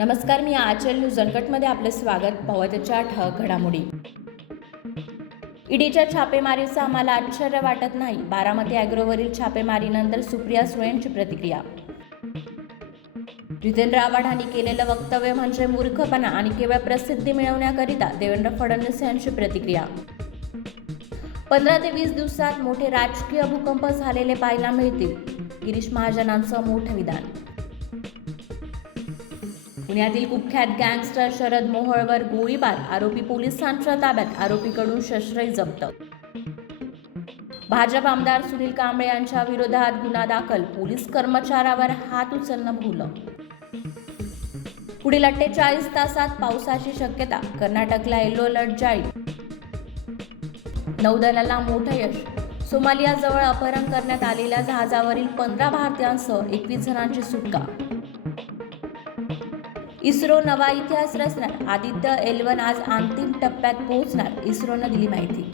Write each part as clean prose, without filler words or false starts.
नमस्कार, मी आचल न्यूज अनकटमध्ये आपलं स्वागत. पाहूयाच्या ठळक घडामोडी. ईडीच्या छापेमारीचं आम्हाला आश्चर्य वाटत नाही. बारामती ॲग्रोवरील छापेमारीनंतर सुप्रिया सुळेंची प्रतिक्रिया. जितेंद्र आव्हाड यांनी केलेलं वक्तव्य म्हणजे मूर्खपणा आणि केवळ प्रसिद्धी मिळवण्याकरिता. देवेंद्र फडणवीस यांची प्रतिक्रिया. 15 ते 20 दिवसात मोठे राजकीय भूकंप झालेले पाहायला मिळतील. गिरीश महाजनांचं मोठं विधान. पुण्यातील कुख्यात गँगस्टर शरद मोहोळवर गोळीबार, आरोपी पोलिसांच्या ताब्यात, आरोपीकडून शस्त्रही जप्त. भाजप आमदार सुनील कांबळे यांच्या विरोधात गुन्हा दाखल, पोलीस कर्मचाऱ्यावर हात उचलणं भुलं. पुढील 48 तासात पावसाची शक्यता, कर्नाटकला येलो अलर्ट जारी. नौदलाला मोठं यश, सोमालियाजवळ अपहरण करण्यात आलेल्या जहाजावरील 15 भारतीयांसह 21 जणांची सुटका. इस्रो नवा इतिहास रचणार, आदित्य L1 आज अंतिम टप्प्यात पोहोचणार, इस्रोनं दिली माहिती.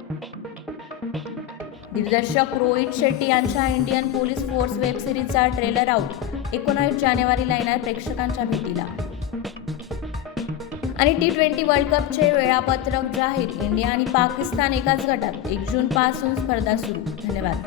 दिग्दर्शक रोहित शेट्टी यांच्या इंडियन पोलीस फोर्स वेब सिरीजचा ट्रेलर आउट, 19 जानेवारीला येणार प्रेक्षकांच्या भेटीला. आणि T20 वर्ल्ड कपचे वेळापत्रक जाहीर, इंडिया आणि पाकिस्तान एकाच गटात, 1 जूनपासून स्पर्धा सुरू. धन्यवाद.